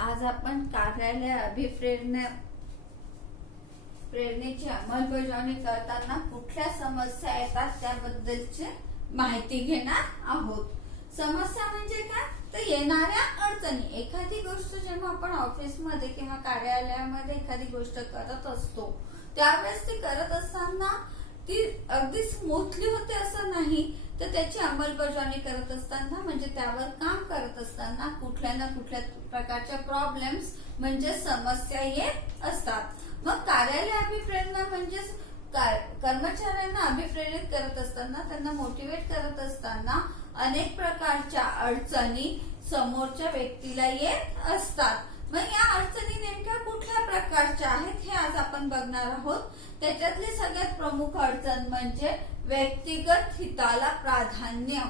आज आपण कार्यालय प्रेरणेची अंमलबजावणी करताना कुठल्या समस्या येतात त्याबद्दलची माहिती घेणार आहोत. समस्या म्हणजे काय तर येणाऱ्या अडचणी. एखादी गोष्ट जेव्हा आपण ऑफिसमध्ये किंवा कार्यालयामध्ये एखादी गोष्ट करत असतो त्यावेळेस ती करत असताना ती अगदी स्मूथली होते असं नाही, तर त्याची अंमलबजावणी करत असताना म्हणजे त्यावर काम करत असताना कुठल्या ना कुठल्या प्रकारच्या प्रॉब्लेम्स म्हणजे समस्या येत असतात. मग कार्यालय अभिप्रेरणा म्हणजे कर्मचाऱ्यांना अभिप्रेरित करत असताना, त्यांना मोटिवेट करत असताना अनेक प्रकारच्या अडचणी समोरच्या व्यक्तीला येत असतात. मग या अडचणी नेमक्या कुठल्या प्रकारच्या आहेत हे आज आपण बघणार आहोत. त्याच्यातली सगळ्यात प्रमुख अडचण म्हणजे व्यक्तिगत हिताला प्राधान्य.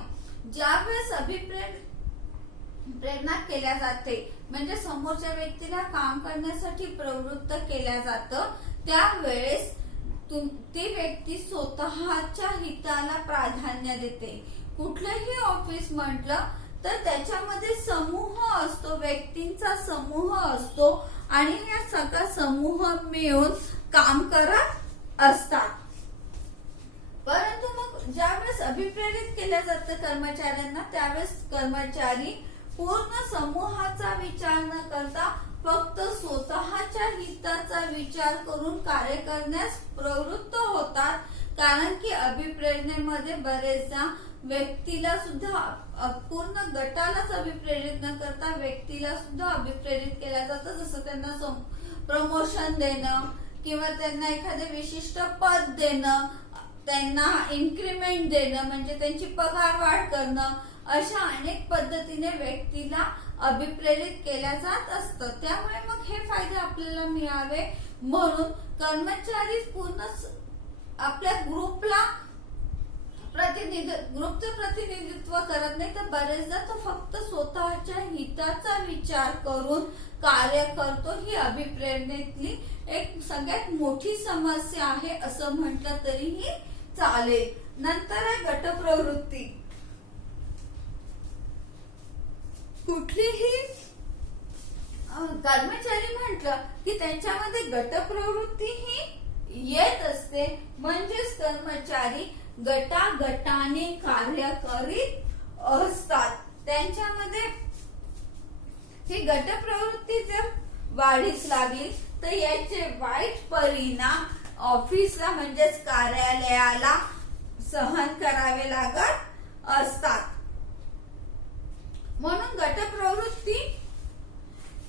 ज्यावेळेस प्रेरणा केल्या जाते म्हणजे समोरच्या व्यक्तीला काम करण्यासाठी प्रवृत्त केल्या जातं, त्यावेळेस ती व्यक्ती स्वतःच्या हिताला प्राधान्य देते. कुठलंही ऑफिस म्हटलं तर त्याच्यामध्ये समूह असतो, व्यक्तींचा समूह असतो आणि या सगळा समूह मिळून काम करत असतात. परंतु मग ज्यावेळेस अभिप्रेरित केलं जातं कर्मचाऱ्यांना, त्यावेळेस कर्मचारी पूर्ण समूहाचा विचार न करता फक्त स्वतःच्या हिताचा विचार करून कार्य करण्यास प्रवृत्त होतात. कारण की अभिप्रेरणेमध्ये बरेचदा व्यक्तीला सुद्धा पूर्ण गटालाच अभिप्रेरित न करता व्यक्तीला सुद्धा अभिप्रेरित केलं जातं. जसं त्यांना प्रमोशन देणं किंवा त्यांना एखादे विशिष्ट पद देणं, त्यांना इन्क्रीमेंट देणं म्हणजे त्यांची पगार वाढ करणं, अशा अनेक पद्धतीने व्यक्तीला अभिप्रेरित केल्या जात असतं. त्यामुळे मग हे फायदे आपल्याला मिळावे म्हणून कर्मचारी पूर्ण आपल्या ग्रुपचं प्रतिनिधित्व करत नाही, तर बरेचदा तो फक्त स्वतःच्या हिताचा विचार करून कार्य करतो. ही अभिप्रेरणेतली एक सगळ्यात मोठी समस्या आहे असं म्हटलं तरीही चालेल. नंतर आहे गटप्रवृत्ती. कुठलीही कर्मचारी म्हटलं की त्यांच्यामध्ये गटप्रवृत्ती ही येत असते. म्हणजेच कर्मचारी गटागटाने कार्य करीत असतात. त्यांच्यामध्ये ही गटप्रवृत्ती जर वाढीस लागली तर याचे वाईट परिणाम ऑफिसला म्हणजेच कार्यालयाला सहन करावे लागत असतात. म्हणून गटप्रवृत्ती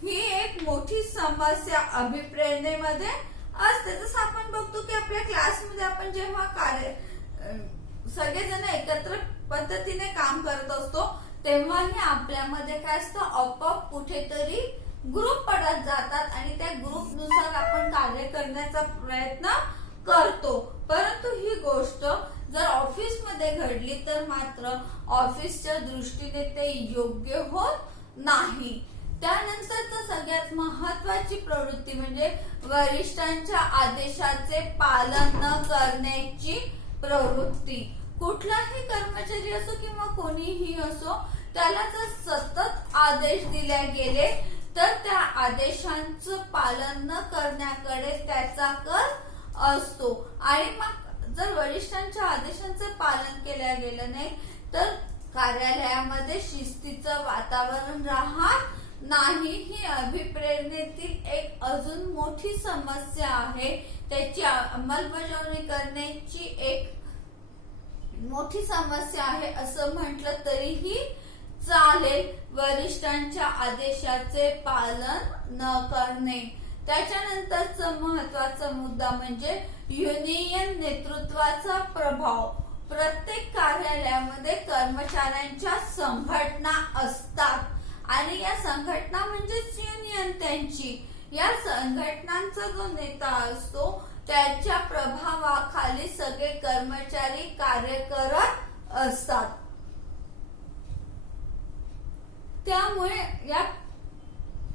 ही एक मोठी समस्या अभिप्रेरणेमध्ये असते. जसं आपण बघतो की आपल्या क्लासमध्ये आपण जेव्हा सगळेजण एकत्र पद्धतीने काम करत असतो तेव्हाही आपल्यामध्ये काय असतं, आपोआप कुठेतरी ग्रुप पडत जातात आणि त्या ग्रुपनुसार आपण कार्य करण्याचा प्रयत्न करतो. परंतु ही गोष्ट जर ऑफिसमध्ये घडली तर मात्र ऑफिसच्या दृष्टीने ते योग्य होत नाही. त्यानंतर सगळ्यात महत्वाची प्रवृत्ती म्हणजे वरिष्ठांच्या आदेशाचे पालन न करण्याची प्रवृत्ती. कुठलाही कर्मचारी असो किंवा कोणीही असो, त्याला जर सतत आदेश दिले गेले तर त्या आदेशांचं पालन न करण्याकडे त्याचा कल असतो. आणि मग जर वरिष्ठांच्या आदेशांचं पालन केलं गेलं नाही तर कार्यालयामध्ये शिस्तीचं वातावरण राहत नाही. ही अभिप्रेरणेतील एक अजून मोठी समस्या आहे. त्याची अंमलबजावणी करण्याची एक मोठी समस्या आहे असं म्हटलं तरीही चालेल. वरिष्ठांच्या आदेशाचे पालन न करणे. त्याच्यानंतरचा महत्वाचा मुद्दा म्हणजे युनियन नेतृत्वाचा प्रभाव. प्रत्येक कार्यालयामध्ये कर्मचाऱ्यांच्या संघटना असतात आणि या संघटना म्हणजेच युनियन त्यांची. या संघटनांचा जो नेता असतो त्याच्या प्रभावाखाली सगळे कर्मचारी कार्य करत असतात. त्यामुळे या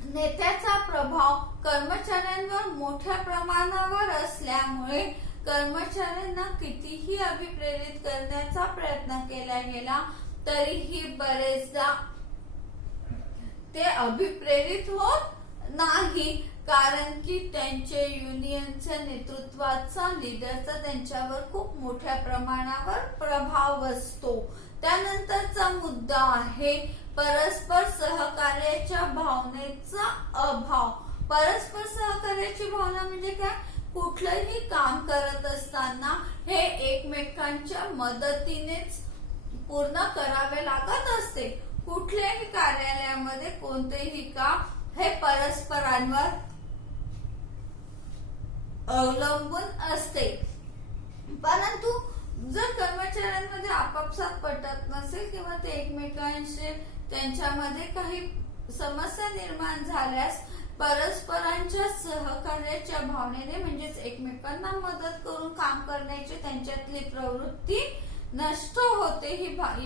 नेत्याचा प्रभाव कर्मचाऱ्यांवर मोठ्या प्रमाणावर असल्यामुळे कर्मचाऱ्यांना कितीही अभिप्रेरित करण्याचा प्रयत्न केला गेला तरीही बरेचदा ते अभिप्रेरित होत नाही, कारण की त्यांचे युनियनच्या नेतृत्वाचा लीडरचा त्यांच्यावर खूप मोठ्या प्रमाणावर प्रभाव असतो. त्यानंतरचा मुद्दा आहे परस्पर सहकार्याच्या भावनेचा अभाव. परस्पर सहकार्याची भावना म्हणजे काय? कुठलंही काम करत असताना हे एकमेकांच्या मदतीनेच पूर्ण करावे लागत असते. कुठल्याही कार्यालयामध्ये कोणतेही काम हे परस्परांवर अवलंबून असते. परंतु जर कर्मचाऱ्यांमध्ये आपापसात पटत नसेल किंवा ते एकमेकांशी त्यांच्यामध्ये काही समस्या निर्माण झाल्यास परस्परांच्या सहकार्याच्या भावनेने म्हणजेच एकमेकांना मदत करून काम करण्याची त्यांच्यातली प्रवृत्ती नष्ट होते.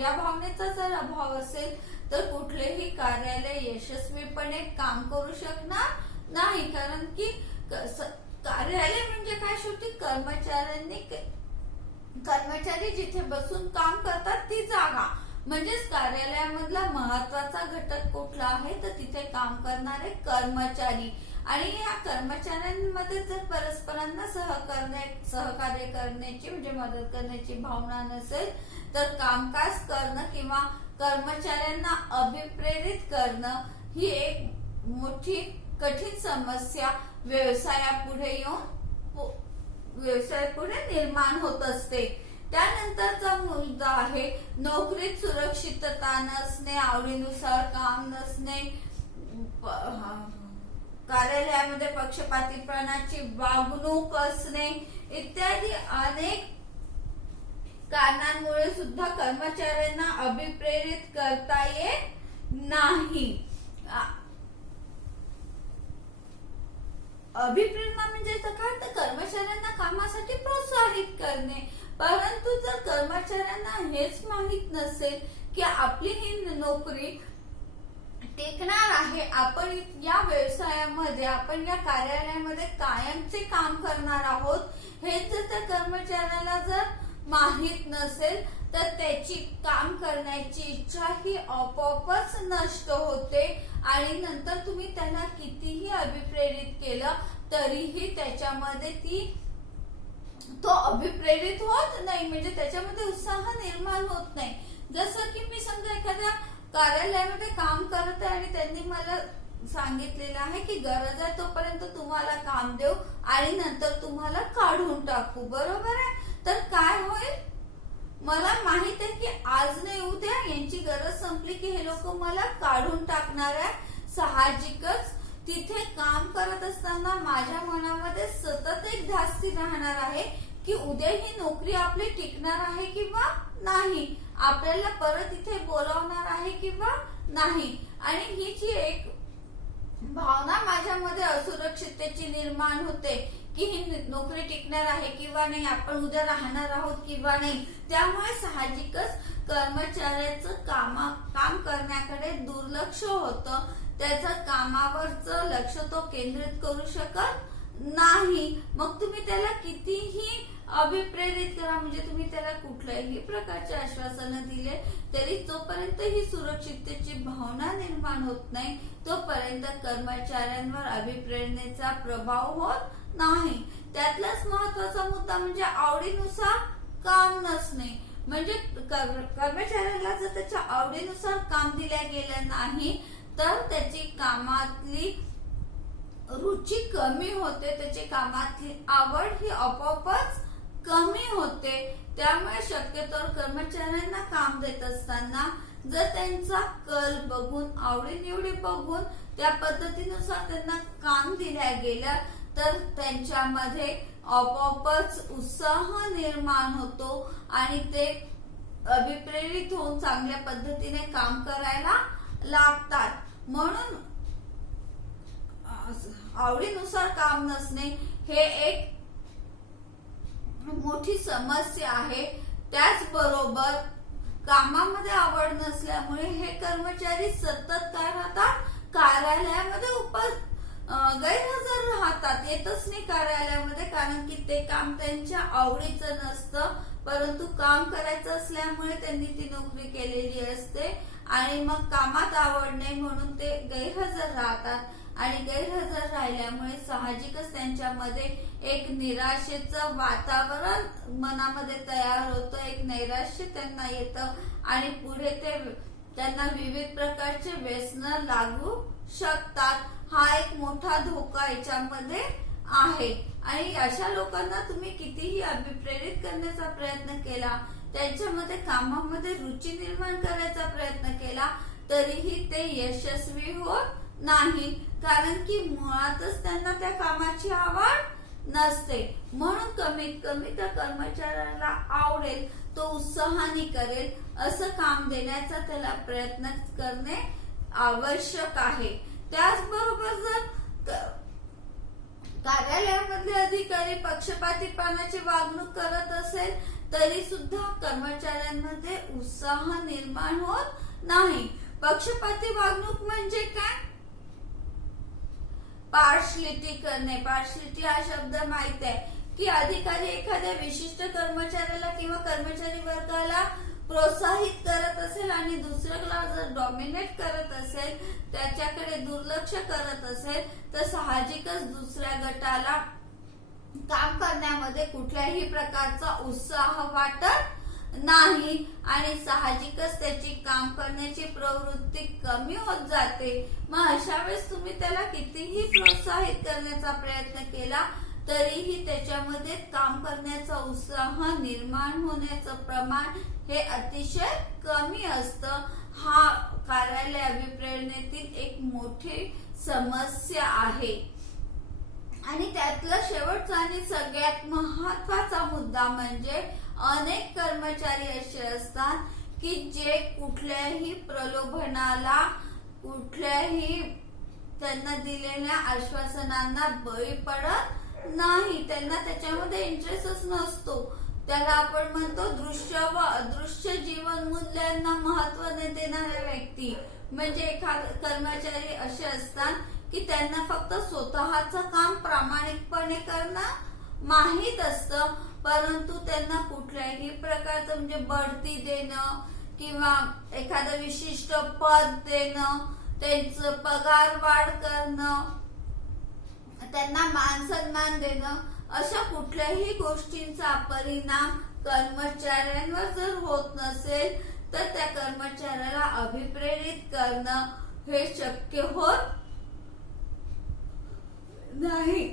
या भावनेचा जर अभाव असेल तर कुठलेही कार्यालय यशस्वीपणे काम करू शकणार नाही. कारण की कार्यालय म्हणजे काय? शेवटी कर्मचारी जिथे बसून काम करतात ती जागा म्हणजेच कार्यालयामधला महत्वाचा घटक कुठला आहे तर तिथे काम करणारे कर्मचारी. आणि या कर्मचाऱ्यांमध्ये जर परस्परांना सहकार्य करण्याची म्हणजे मदत करण्याची भावना नसेल तर कामकाज करणं किंवा कर्मचाऱ्यांना अभिप्रेरित करणं ही एक मोठी कठीण समस्या व्यवसायापुढे निर्माण होत असते. त्यानंतरचा मुद्दा आहे नोकरीत सुरक्षितता नसणे, आवडीनुसार काम नसणे, कार्यालयामध्ये पक्षपातीपणाची वागणूक असणे इत्यादी अनेक कारणांमुळे सुद्धा कर्मचाऱ्यांना अभिप्रेरित करता येत नाही. अभिप्रेरणा म्हणजे काय? तर कर्मचाऱ्यांना कामासाठी प्रोत्साहित करणे. परंतु जर कर्मचाऱ्यांना हेच माहित नसेल की आपली ही नोकरी टिकणार आहे, आपण या व्यवसायामध्ये आपण या कार्यालयामध्ये कायमचे काम करणार आहोत, हेच जर त्या कर्मचाऱ्याला जर माहित नसेल तर त्याची काम करण्याची इच्छा ही आपोआपच नष्ट होते. आणि नंतर तुम्ही त्यांना कितीही अभिप्रेरित केलं तरीही त्याच्यामध्ये तो अभिप्रेरित होत नाही, म्हणजे त्याच्यामध्ये उत्साह निर्माण होत नाही. जसं की मी समजा एखाद्या कार्यालयामध्ये काम करत आहे आणि त्यांनी मला सांगितलेलं आहे की गरज आहे तोपर्यंत तुम्हाला काम देऊ आणि नंतर तुम्हाला काढून टाकू, बरोबर आहे. तर काय होईल? मला माहित आहे की आज नाही उद्या यांची गरज संपली की हे लोक मला काढून टाकणार आहे. साहजिकच तिथे काम करत असताना माझ्या मनामध्ये सतत एक धास्ती राहणार आहे की उद्या ही नोकरी आपली टिकणार आहे किंवा नाही, आपल्याला परत इथे बोलावणार आहे किंवा नाही. आणि ही जी एक भावना माझ्यामध्ये असुरक्षिततेची निर्माण होते की ही नोकरी टिकणार आहे किंवा नाही, आपण उद्या राहणार आहोत किंवा नाही. त्यामुळे साहजिकच कर्मचाऱ्याचं काम करण्याकडे दुर्लक्ष होतं, त्याचं कामावरचं लक्ष तो केंद्रित करू शकत नाही. मग तुम्ही त्याला कितीही अभिप्रेरित करा, म्हणजे तुम्ही त्याला कुठल्याही प्रकारचे आश्वासन दिले तरी जोपर्यंत ही सुरक्षिततेची भावना निर्माण होत नाही तोपर्यंत कर्मचाऱ्यांवर अभिप्रेरणेचा प्रभाव होत नाही. त्यातलाच महत्वाचा मुद्दा म्हणजे आवडीनुसार काम नसणे. म्हणजे कर्मचाऱ्याला जर त्याच्या आवडीनुसार काम दिल्या गेलं नाही तर त्याची कामातली रुची कमी होते, त्याची कामातली आवड ही आपोआपच कमी होते. त्यामुळे शक्यतो कर्मचाऱ्यांना काम देत असताना जर त्यांचा कल बघून आवडीनिवडी बघून त्या पद्धतीनुसार त्यांना काम दिल्या गेलं तर त्यांच्यामध्ये आपोआपच उत्साह निर्माण होतो आणि ते अभिप्रेरित होऊन चांगल्या पद्धतीने काम करायला लागतात. म्हणून आवडीनुसार काम नसणे हे एक मोठी समस्या आहे. त्याचबरोबर कामामध्ये आवड नसल्यामुळे हे कर्मचारी सतत काय राहतात? कार्यालयामध्ये गैरहजर राहतात, येतच नाही कार्यालयामध्ये, कारण की ते काम त्यांच्या आवडीचं नसतं, परंतु काम करायचं असल्यामुळे त्यांनी ती नोकरी केलेली असते आणि मग कामात आवड नाही म्हणून ते गैरहजर राहतात आणि गैरहजर राहिल्यामुळे साहजिकच त्यांच्यामध्ये एक निराशेचं वातावरण मनामध्ये तयार होतं, एक नैराश्य त्यांना येतं आणि पुढे त्यांना विविध प्रकारचे व्यसनं लागू शकतात. हा एक मोठा धोका याच्यामध्ये आहे. आणि अशा लोकांना तुम्ही कितीही अभिप्रेरित करण्याचा प्रयत्न केला, त्यांच्यामध्ये कामामध्ये रुची निर्माण करायचा प्रयत्न केला, तरीही ते यशस्वी होत नाही, कारण की मुळातच त्यांना त्या कामाची आवड नसते. म्हणून कमीत कमी त्या कर्मचाऱ्याला आवडेल, तो उत्साहाने करेल असं काम देण्याचा त्याला प्रयत्न करणे आवश्यक आहे. त्याचबरोबर जर कार्यालयामधले अधिकारी पक्षपातीपणाची वागणूक करत असेल तरी सुद्धा कर्मचाऱ्यांमध्ये उत्साह निर्माण होत नाही. पक्षपाती वागणूक म्हणजे काय? पार्शलिटी करणे. पार्शलिटी हा शब्द माहित आहे की अधिकारी एखाद्या विशिष्ट कर्मचाऱ्याला किंवा कर्मचारी वर्गाला प्रोत्साहित करत असेल आणि दुसऱ्याला जर डॉमिनेट करत असेल, त्याच्याकडे दुर्लक्ष करत असेल, तर साहजिकच दुसऱ्या गटाला काम करण्यामध्ये कुठल्याही प्रकारचा उत्साह वाटत नाही आणि साहजिकच त्याची काम करण्याची प्रवृत्ती कमी होत जाते. मग अशा वेळेस तुम्ही त्याला कितीही प्रोत्साहित करण्याचा प्रयत्न केला तरीही त्याच्यामध्ये काम करण्याचा उत्साह निर्माण होण्याचं प्रमाण हे अतिशय कमी असतं. हा कार्यालय अभिप्रेरणेतील एक मोठी समस्या आहे. आणि त्यातला शेवटचा आणि सगळ्यात महत्वाचा मुद्दा म्हणजे अनेक कर्मचारी असे असतात की जे कुठल्याही प्रलोभनाला, कुठल्याही त्यांना दिलेल्या आश्वासनांना बळी पडत नाही. त्यांना त्याच्यामध्ये इंटरेस्टच नसतो. त्याला आपण म्हणतो दृश्य व अदृश्य जीवन मूल्यांना महत्व न देणारे व्यक्ती. म्हणजे एखादे कर्मचारी असे असतात की त्यांना फक्त स्वतःचं काम प्रामाणिकपणे करणं माहीत असतं, परंतु त्यांना कुठल्याही प्रकारचं म्हणजे बढती देणं किंवा एखादं विशिष्ट पद देणं, त्यांचं पगार वाढ करणं, त्यांना मान सन्मान देणं, अशा कुठल्याही गोष्टींचा परिणाम कर्मचाऱ्यांवर जर होत नसेल तर त्या कर्मचाऱ्याला अभिप्रेरित करणं हे शक्य होत नाही.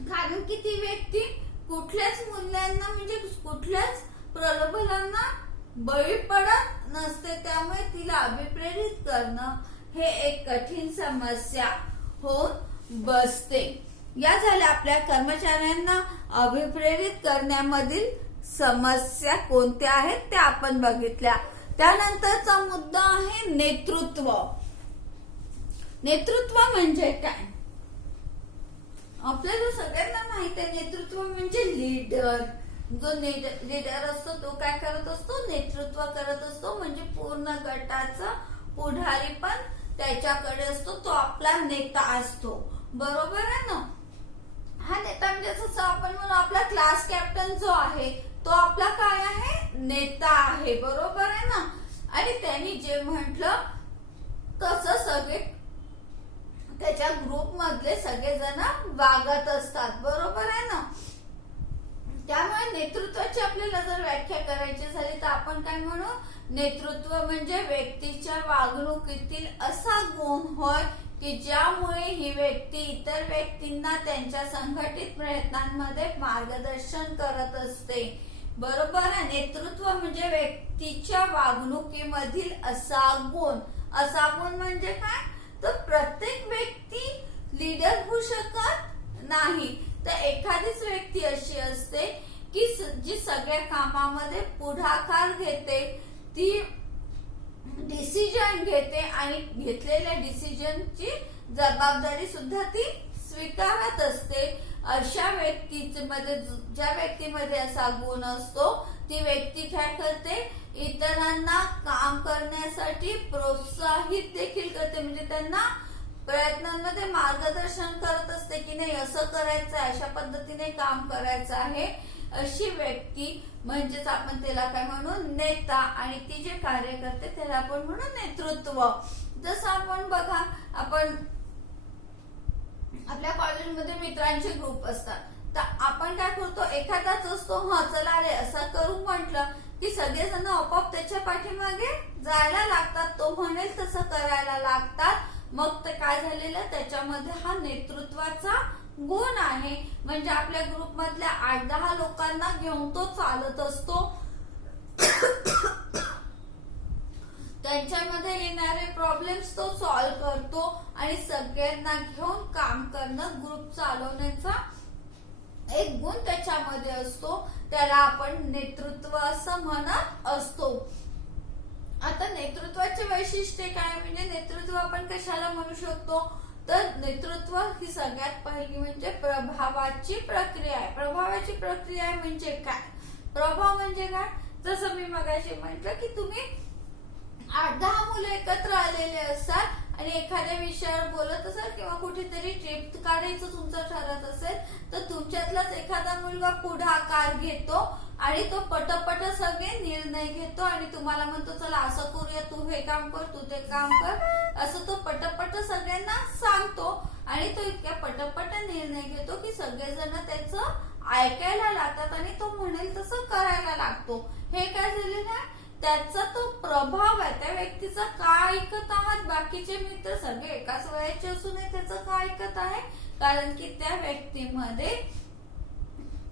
कारण की ती व्यक्ती कुठल्याच मूल्यांना म्हणजे कुठल्याच प्रलोभनांना बळी पडत नसते, त्यामुळे तिला अभिप्रेरित करणं हे एक कठीण समस्या होऊन बसते. या झाल्या आपल्या कर्मचाऱ्यांना अभिप्रेरित करण्यामधील समस्या कोणत्या आहेत त्या आपण बघितल्या. त्यानंतरचा मुद्दा आहे नेतृत्व. नेतृत्व म्हणजे काय? आपल्याला सगळ्यांना माहित आहे नेतृत्व म्हणजे लीडर. जो लीडर असतो तो काय करत असतो? नेतृत्व करत असतो. म्हणजे पूर्ण गटाचा पुढारी पण त्याच्याकडे असतो, तो आपला नेता असतो. बरोबर आहे ना? हा नेता म्हणजे जसं आपण म्हणू आपला क्लास कॅप्टन जो आहे तो आपला काय आहे? नेता आहे. बरोबर आहे ना? आणि त्यांनी जे म्हटलं तसं सगळे त्याच्या ग्रुप मधले सगळेजण वागत असतात. बरोबर आहे ना? त्यामुळे नेतृत्वाची आपल्याला जर व्याख्या करायची झाली तर आपण काय म्हणू? नेतृत्व म्हणजे व्यक्तीच्या वागणुकीतील असा गुण होय की ज्यामुळे ही व्यक्ती इतर व्यक्तींना त्यांच्या संघटित प्रयत्नांमध्ये मार्गदर्शन करत असते. बरोबर आहे? नेतृत्व म्हणजे व्यक्तीच्या वागणुकीमधील असा गुण. असा गुण म्हणजे काय? तर प्रत्येक व्यक्ती लीडर होऊ शकत नाही. तर एखादीच व्यक्ती अशी असते की जी सगळ्या कामामध्ये पुढाकार घेते, ती डिसिजन घेते आणि घेतलेल्या डिसिजनची जबाबदारी सुद्धा ती स्वीकारत असते. अशा व्यक्तीमध्ये, ज्या व्यक्तीमध्ये असा गुण असतो, ती व्यक्ती काय करते? इतरांना काम करण्यासाठी प्रोत्साहित देखील करते. म्हणजे त्यांना प्रयत्नांमध्ये मार्गदर्शन करत असते की नाही असं करायचं आहे, अशा पद्धतीने काम करायचं आहे, अशी व्यक्ती म्हणजेच आपण त्याला काय म्हणू नेता, आणि ती जे कार्य करते त्याला आपण म्हणू नेतृत्व. जसं आपण बघा, आपण आपल्या कॉलेजमध्ये मित्रांचे ग्रुप असतात, तर आपण काय करतो, एखादाच असतो चला रे असं करू म्हटलं की सगळेजण आपोआप त्याच्या पाठीमागे जायला लागतात, तो म्हणेल तसं करायला लागतात. मग ते काय झालेलं, त्याच्यामध्ये हा नेतृत्वाचा गुण आहे. म्हणजे आपल्या ग्रुप मधल्या 8-10 लोकांना घेऊन तो चालत असतो. त्यांच्यामध्ये येणारे प्रॉब्लेम्स तो सॉल्व्ह करतो आणि सगळ्यांना घेऊन काम करणं, ग्रुप चालवण्याचा एक गुण त्याच्यामध्ये असतो. त्याला आपण नेतृत्व असं म्हणत असतो. आता नेतृत्वाचे वैशिष्ट्य काय, म्हणजे नेतृत्व आपण कशाला म्हणू शकतो, तर नेतृत्व ही सगळ्यात पहिली म्हणजे प्रभावाची प्रक्रिया आहे. प्रभावाची प्रक्रिया म्हणजे काय, प्रभाव म्हणजे काय, जसं मी मगाशी म्हटलं की तुम्ही 8-10 मुलं एकत्र आलेले असतात आणि एखाद्या विषयावर बोलत असाल किंवा कुठेतरी ट्रिप काढायचं तुमचं ठरत असेल, तर तुमच्यातलाच एखादा मुलगा पुढाकार घेतो आणि तो पटपट सगळे निर्णय घेतो आणि तुम्हाला म्हणतो चला असं करूया, तू हे काम कर, तू ते काम कर, असं तो पटपट सगळ्यांना सांगतो आणि तो इतक्या पटपट निर्णय घेतो की सगळेजण त्याचं ऐकायला लागतात आणि तो म्हणेल तसं करायला लागतो. हे काय झालेलं आहे, त्याचा तो प्रभाव आहे. त्या व्यक्तीचा काय ऐकत आहात, बाकीचे मित्र सगळे एकाच वयाचे असूनही त्याचं काय ऐकत आहे, कारण की त्या व्यक्तीमध्ये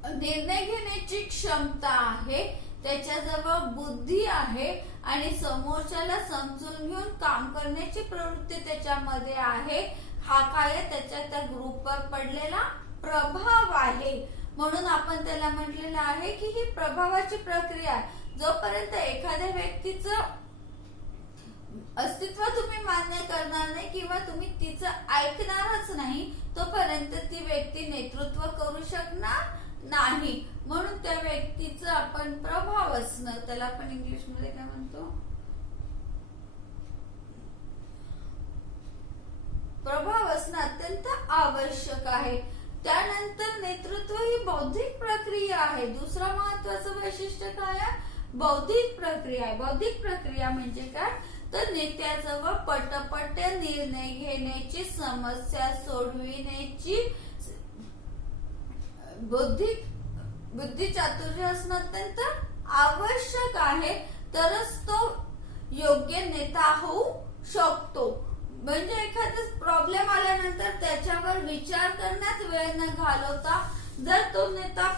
निर्णय घेण्याची क्षमता आहे, त्याच्याजवळ बुद्धी आहे आणि समोरच्याला समजून घेऊन काम करण्याची प्रवृत्ती त्याच्यामध्ये आहे. हा काय, त्याच्या त्या ग्रुपवर पडलेला प्रभाव आहे. म्हणून आपण त्याला म्हटलेलं आहे की ही प्रभावाची प्रक्रिया आहे. जोपर्यंत एखाद्या व्यक्तीचं अस्तित्व तुम्ही मान्य करणार नाही किंवा तुम्ही तिचं ऐकणारच नाही, तोपर्यंत ती व्यक्ती नेतृत्व करू शकणार नाही. म्हणून त्या व्यक्तीचं आपण प्रभाव असणं, त्याला आपण इंग्लिश मध्ये काय म्हणतो, प्रभाव असणं अत्यंत आवश्यक आहे. त्यानंतर नेतृत्व ही बौद्धिक प्रक्रिया आहे. दुसरा महत्वाचं वैशिष्ट्य काय आहे, बौद्धिक प्रक्रिया आहे. बौद्धिक प्रक्रिया म्हणजे काय, तर नेत्याजवळ पटपट निर्णय घेण्याची, समस्या सोडविण्याची बुद्धी चातुर्य असणं अत्यंत आवश्यक आहे, तरच तो योग्य नेता होऊ शकतो. म्हणजे एखादा प्रॉब्लेम आल्यानंतर त्याच्यावर विचार करण्यात वेळ न घालवता जर तो नेता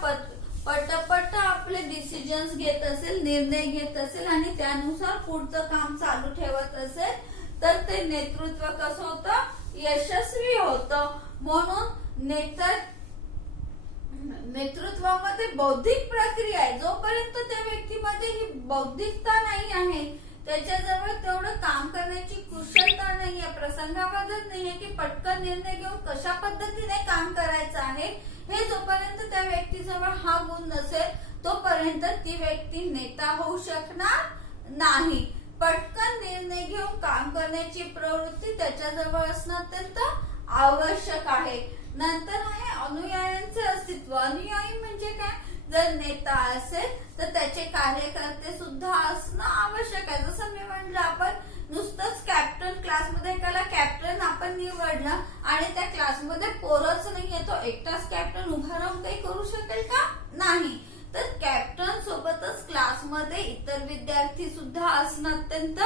पटपट आपले डिसिजन्स घेत असेल, निर्णय घेत असेल आणि त्यानुसार पुढचं काम चालू ठेवत असेल, तर ते नेतृत्व कसं होतं, यशस्वी होतं. म्हणून नेतृत्वामध्ये बौद्धिक प्रक्रिया आहे. जोपर्यंत त्या व्यक्तीमध्ये ही बौद्धिकता नाही आहे, त्याच्याजवळ तेवढं काम करण्याची कुशलता नाहीये, प्रसंगाबाबत नाहीये की पटकन निर्णय घेऊन कशा पद्धतीने काम करायचं आहे, हे जोपर्यंत त्या व्यक्तीजवळ हा गुण नसेल तोपर्यंत ती व्यक्ती नेता होऊ शकणार नाही. पटकन निर्णय घेऊन काम करण्याची प्रवृत्ती त्याच्याजवळ असणं अत्यंत आवश्यक आहे. नंतर आहे अनुयायांचे अस्तित्व. अनुयायी म्हणजे काय, जर नेता असेल तर त्याचे कार्यकर्ते सुद्धा असणं आवश्यक आहे. जसं मी म्हटलं, आपण नुसतंच कॅप्टन क्लासमध्ये एकाला कॅप्टन आपण निवडलं आणि त्या क्लासमध्ये पोरच नाहीये, तो एकटाच कॅप्टन उभा राहून काही करू शकेल का, नाही. तर कॅप्टन सोबतच क्लासमध्ये इतर विद्यार्थी सुद्धा असणं अत्यंत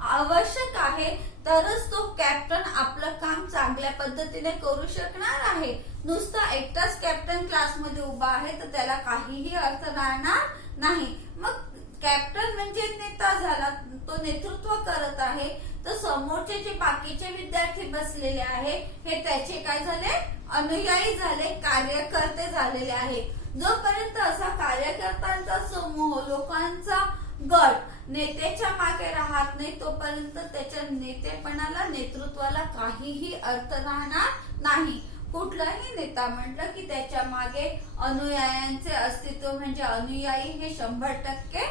आवश्यक आहे, तरच तो कॅप्टन आपलं काम चांगल्या पद्धतीने करू शकणार आहे. नुसता एकटाच कॅप्टन क्लासमध्ये उभा आहे तर त्याला काहीही अर्थ राहणार नाही. मग कॅप्टन म्हणजे नेता झाला, तो नेतृत्व करत आहे, तर समोरचे जे बाकीचे विद्यार्थी बसलेले आहे हे त्याचे काय झाले, अनुयायी झाले, कार्यकर्ते झालेले आहे. जोपर्यंत असा कार्यकर्त्यांचा समूह, लोकांचा गट नेत्याच्या मागे राहत नाही, तोपर्यंत त्याच्या नेतेपणाला, नेतृत्वाला काहीही अर्थ राहणार नाही. कुठलाही नेता म्हटलं की त्याच्या मागे अनुयायांचे अस्तित्व, म्हणजे अनुयायी हे 100%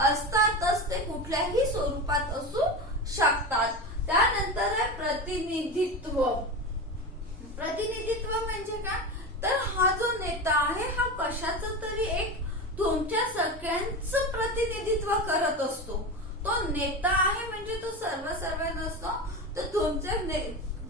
असतातच, ते कुठल्याही स्वरूपात असू शकतात. त्यानंतर आहे प्रतिनिधित्व. प्रतिनिधित्व म्हणजे काय, तर हा जो नेता आहे हा कशाचं तरी एक तुमच्या सगळ्यांचं प्रतिनिधित्व करत असतो. तो नेता आहे म्हणजे तो सर्व नसतो. तर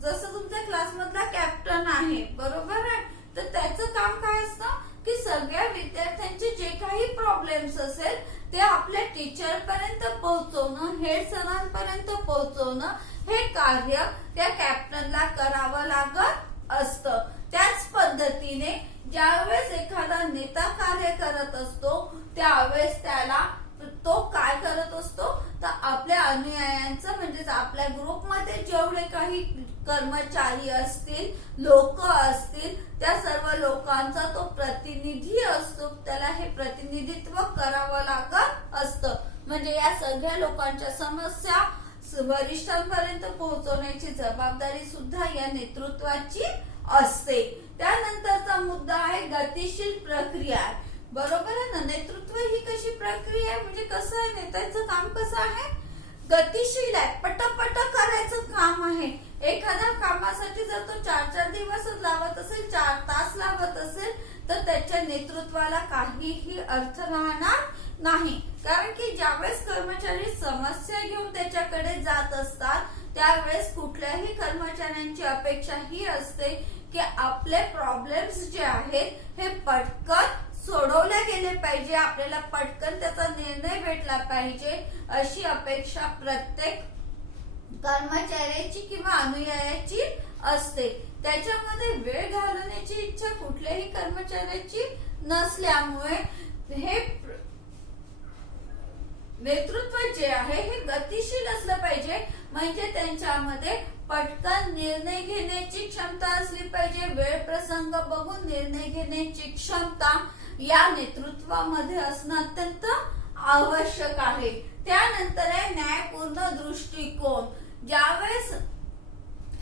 जसं तुमच्या क्लासमधला कॅप्टन आहे, बरोबर आहे, तर त्याचं काम काय असतं की सगळ्या विद्यार्थ्यांचे जे काही प्रॉब्लेम्स असेल ते आपल्या टीचर पर्यंत पोहोचवणं, हेड सरांपर्यंत पोहोचवणं, हे कार्य त्या कॅप्टनला करावं लागत असतं. त्याच पद्धतीने ज्यावेळेस एखादा नेता कार्य करत असतो त्यावेळेस त्याला तो काय करत असतो तर आपल्या अनुयायांचं म्हणजेच आपल्या ग्रुपमध्ये जेवढे काही कर्मचारी असतील, लोक असतील, त्या सर्व लोकांचा तो प्रतिनिधी असतो. त्याला हे प्रतिनिधित्व करावं लागत असतं. म्हणजे या सगळ्या लोकांच्या समस्या वरिष्ठांपर्यंत पोहोचवण्याची जबाबदारी सुद्धा या नेतृत्वाची असते. त्यानंतरचा मुद्दा आहे गतिशील प्रक्रिया. बरोबर आहे ना. नेतृत्व ही कशी प्रक्रिया आहे म्हणजे कसं आहे, नेत्याचं काम कसं आहे, गतिशील आहे, पटपट करायचं काम आहे. एखाद्या कामासाठी जर तो 4 दिवसच लावत असेल, 4 तास लावत असेल तर त्याच्या नेतृत्वाला काहीही अर्थ राहणार नाही. कारण की ज्यावेळेस कर्मचारी समस्या घेऊन त्याच्याकडे जात असतात त्यावेळेस कुठल्याही कर्मचाऱ्यांची अपेक्षा ही असते की आपले प्रॉब्लेम्स जे आहेत हे पटकन सोडवले गेले पाहिजे, आपल्याला पटकन त्याचा निर्णय भेटला पाहिजे, अशी अपेक्षा प्रत्येक कर्मचाऱ्याची किंवा अनुयायाची असते. त्याच्यामध्ये वेळ घालवण्याची इच्छा कुठल्याही कर्मचाऱ्याची नसल्यामुळे हे नेतृत्व जे आहे हे गतिशील असलं पाहिजे. म्हणजे त्यांच्यामध्ये पटकन निर्णय घेण्याची क्षमता असली पाहिजे. वेळ प्रसंग बघून निर्णय घेण्याची क्षमता या नेतृत्वामध्ये असणं अत्यंत आवश्यक आहे. त्यानंतर आहे न्यायपूर्ण दृष्टिकोन. ज्यावेळेस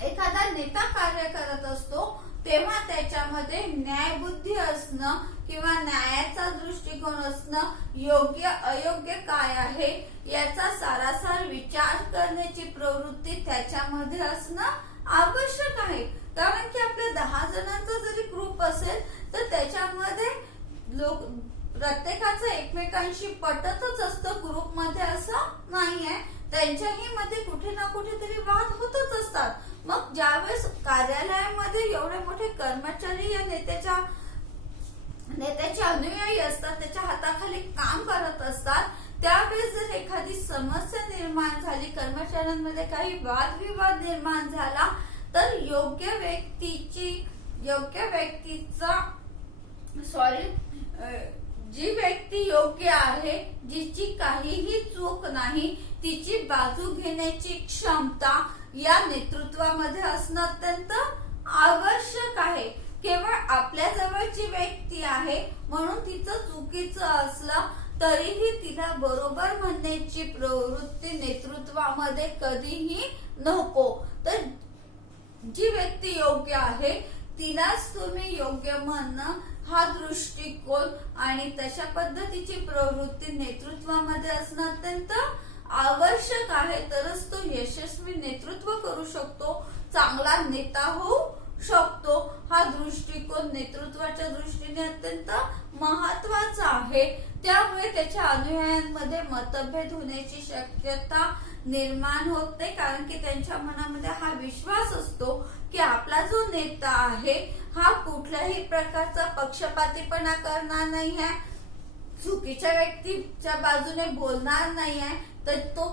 एखादा नेता कार्य करत असतो तेव्हा त्याच्यामध्ये न्यायबुद्धी असणं किंवा न्यायाचा दृष्टिकोन असणं, योग्य अयोग्य काय आहे याचा सारासार विचार करण्याची प्रवृत्ती त्याच्यामध्ये असणं आवश्यक आहे. कारण की आपल्या 10 जणांचा जरी ग्रुप असेल तर त्याच्यामध्ये लोक प्रत्येकाचं एकमेकांशी पटतच असतं. ग्रुपमध्ये असं नाहीये, त्यांच्याही मध्ये कुठे ना कुठेतरी वाद होतच असतात. मग ज्यावेळेस कार्यालयामध्ये एवढे मोठे कर्मचारी या नेत्याचे अनुयायी असतात, त्याच्या हाताखाली काम करत असतात, त्यावेळेस जर एखादी समस्या निर्माण झाली, कर्मचाऱ्यांमध्ये काही वादविवाद निर्माण झाला तर जी व्यक्ती योग्य आहे, जिची काहीही चूक नाही, तिची बाजू घेण्याची क्षमता या नेतृत्वामध्ये असणं अत्यंत आवश्यक आहे. केवळ आपल्या जवळची व्यक्ती आहे म्हणून तिचं चुकीचं असलं तरीही तिला बरोबर म्हणण्याची प्रवृत्ती नेतृत्वामध्ये कधीही नको. तर जी व्यक्ती योग्य आहे तिलाच तुम्ही योग्य म्हणणं हा दृष्टिकोन आणि तशा पद्धतीची प्रवृत्ती नेतृत्वामध्ये असणं अत्यंत आवश्यक आहे. तरच तो यशस्वी नेतृत्व करू शकतो, चांगला नेता होऊ शकतो. हा दृष्टिकोन नेतृत्वाच्या दृष्टीने अत्यंत महत्वाचा आहे. त्यामुळे त्याच्या अनुयायांमध्ये मतभेद होण्याची शक्यता निर्माण होत नाही. कारण की त्यांच्या मनामध्ये हा विश्वास असतो की आपला जो नेता आहे हा कुठल्याही प्रकारचा पक्षपातीपणा करणार नाही आहे, चुकीच्या व्यक्तीच्या बाजूने बोलणार नाही आहे, तर तो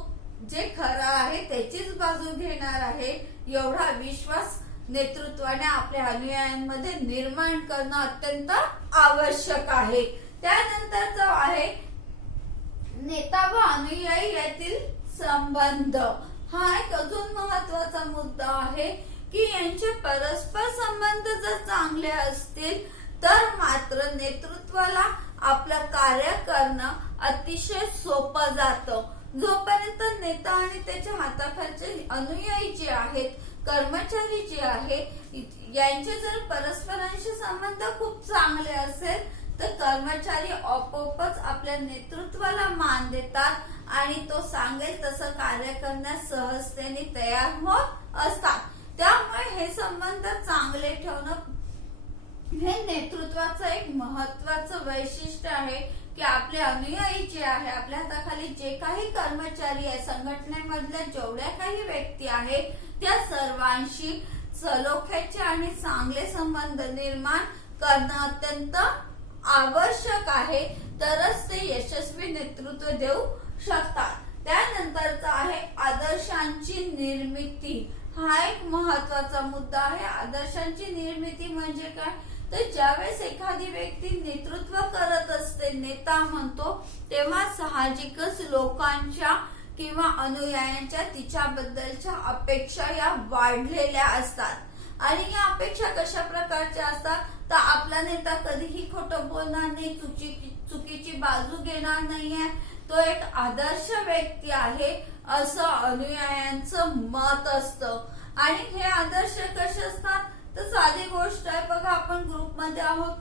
जे खरा आहे त्याचीच बाजू घेणार आहे. एवढा विश्वास नेतृत्वाने आपल्या अनुयायांमध्ये निर्माण करणं अत्यंत आवश्यक आहे. त्यानंतरचा आहे नेता व अनुयायी यातील संबंध. हा एक अजून महत्वाचा मुद्दा आहे की यांचे परस्पर संबंध जर चांगले असतील तर मात्र नेतृत्वाला आपलं कार्य करणं अतिशय सोपं जातं. जोपर्यंत नेता आणि त्याच्या हाताखालचे अनुयायी जे आहेत, कर्मचारी जे आहेत, यांचे जर परस्परांशी संबंध खूप चांगले असेल तर कर्मचारी आपोआपच आपल्या नेतृत्वाला मान देतात आणि तो सांगेल तसं कार्य करण्यास सहजतेने तयार होत असतात. त्यामुळे हे संबंध चांगले ठेवणं हे नेतृत्वाचं एक महत्वाचं वैशिष्ट्य आहे की आपले अनुयायी जे आहे, आपल्या हाताखाली जे काही कर्मचारी आहे, संघटनेमधल्या जेवढ्या काही व्यक्ती आहेत, त्या सर्वांशी सलोख्याचे आणि चांगले संबंध निर्माण करणं अत्यंत आवश्यक आहे, तरच ते यशस्वी नेतृत्व देऊ शकतात. त्यानंतरचा आहे आदर्शांची निर्मिती. हा एक महत्वाचा मुद्दा आहे. आदर्शांची निर्मिती म्हणजे काय, तर ज्यावेळेस एखादी व्यक्ती नेतृत्व करत असते, नेता म्हणतो, तेव्हा साहजिकच लोकांच्या किंवा अनुयायांच्या तिच्याबद्दलच्या अपेक्षा या वाढलेल्या असतात। आणि या अपेक्षा कशा प्रकारच्या असतात, तर आपला नेता कधीही खोटं बोलणार नाही, चुकीची बाजू घेणार नाहीये, तो एक आदर्श व्यक्ती आहे असं अनुयायांचं मत असतं। आणि हे आदर्श कसे असतात, तर साधी गोष्ट आहे बघा, आपण ग्रुपमध्ये आहोत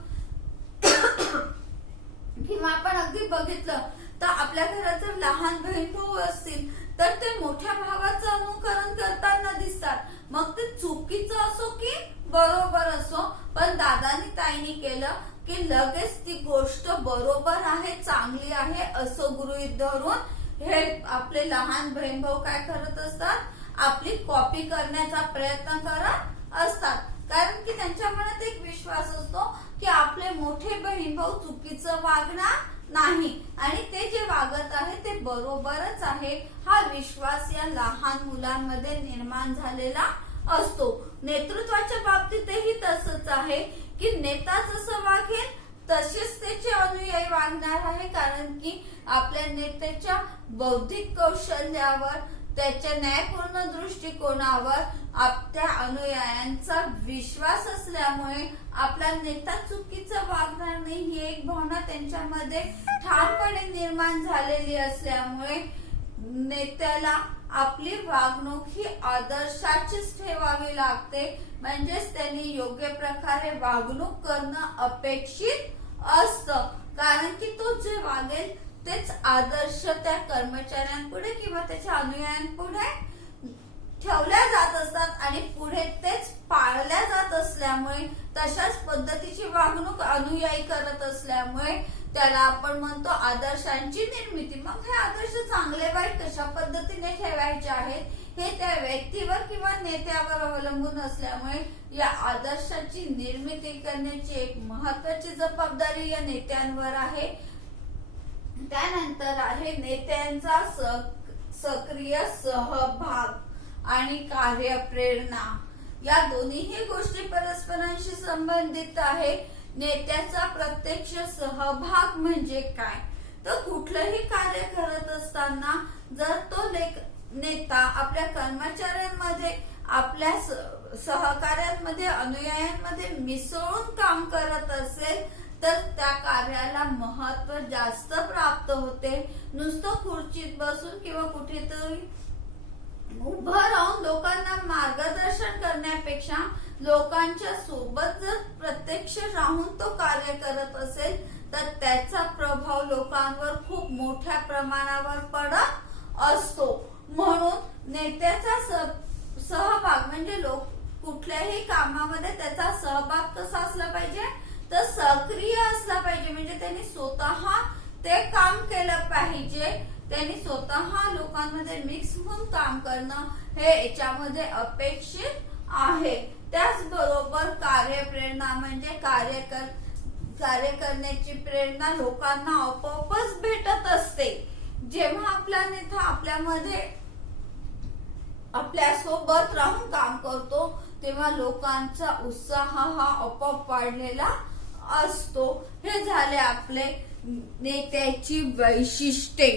किंवा आपण अगदी बघितलं तर आपल्या घरात जर लहान बहीण भाऊ असतील तर ते मोठ्या भावाचं अनुकरण करताना दिसतात, मग ते चुकीचं असो की बरोबर असो, पण दादानी ताईनी केलं की लगेच ती गोष्ट बरोबर आहे, चांगली आहे असं गृहीत धरून हे आपले लहान बहीण भाऊ काय करत असतात, आपली कॉपी करण्याचा प्रयत्न करत असतात। कारण की त्यांच्या मनात एक विश्वास असतो की आपले मोठे बहीण भाऊ चुकीचं वागणार नाही आणि ते जे वागत आहे ते बरोबरच आहे, हा विश्वास या लहान मुलांमध्ये निर्माण झालेला असतो। नेतृत्वाच्या बाबतीतही तसंच आहे की नेता जसं वागेल तसेच त्याचे अनुयायी वागणार आहे, कारण की आपल्या नेत्याच्या बौद्धिक कौशल्यावर, त्याच्या न्यायपूर्ण दृष्टिकोनावर आपल्या अनुयायांचा विश्वास असल्यामुळे आपला नेता चुकीचं वागणार नाही ही एक भावना त्यांच्यामध्ये ठामपणे निर्माण झालेली असल्यामुळे नेत्याला आपली वागणूक ही आदर्शाचीच ठेवावी लागते, म्हणजेच त्यांनी योग्य प्रकारे वागणूक करणं अपेक्षित असतं, कारण की तो जे वागेल तेच आदर्श त्या कर्मचाऱ्यांपुढे किंवा त्याच्या अनुयायांपुढे ठेवल्या जात असतात आणि पुढे तेच पाळल्या जात असल्यामुळे, तशाच पद्धतीची वागणूक अनुयायी करत असल्यामुळे त्याला आपण म्हणतो आदर्शांची निर्मिती। मग हे आदर्श चांगले वाईट कशा पद्धतीने ठेवायचे आहेत हे त्या व्यक्तीवर किंवा नेत्यावर अवलंबून असल्यामुळे या आदर्शाची निर्मिती करण्याची एक महत्वाची जबाबदारी या नेत्यांवर आहे। त्यानंतर आहे नेत्यांचा सक्रिय सहभाग आणि कार्यप्रेरणा। या दोन्हीही गोष्टी परस्परांशी संबंधित आहे। नेत्याचा प्रत्यक्ष सहभाग म्हणजे काय, तर कुठलंही कार्य करत असताना जर तो नेता आपल्या कर्मचाऱ्यांमध्ये, आपल्या सहकार्यांमध्ये, अनुयायांमध्ये मिसळून काम करत असेल तर त्या कार्याला महत्व जास्त प्राप्त होते। नुसतं खुर्चीत बसून किंवा कुठेतरी उभं राहून लोकांना मार्गदर्शन करण्यापेक्षा लोकांच्या सोबत जर प्रत्यक्ष राहून तो कार्य करत असेल तर त्याचा प्रभाव लोकांवर खूप मोठ्या प्रमाणावर पडत असतो। म्हणून नेत्याचा सहभाग म्हणजे कुठल्याही कामामध्ये त्याचा सहभाग कसा असला पाहिजे, तर सक्रिय असला पाहिजे, म्हणजे त्यांनी स्वतः ते काम केलं पाहिजे, त्यांनी स्वतः लोकांमध्ये मिक्स होऊन काम करणं हे याच्यामध्ये अपेक्षित आहे। त्याचबरोबर कार्यप्रेरणा म्हणजे कार्य करण्याची प्रेरणा लोकांना आपोआपच भेटत असते। जेव्हा आपला नेता आपल्यामध्ये आपल्या सोबत राहून काम करतो तेव्हा लोकांचा उत्साह हा आपोआप वाढलेला असतो। हे झाले आपले नेत्याची वैशिष्ट्ये।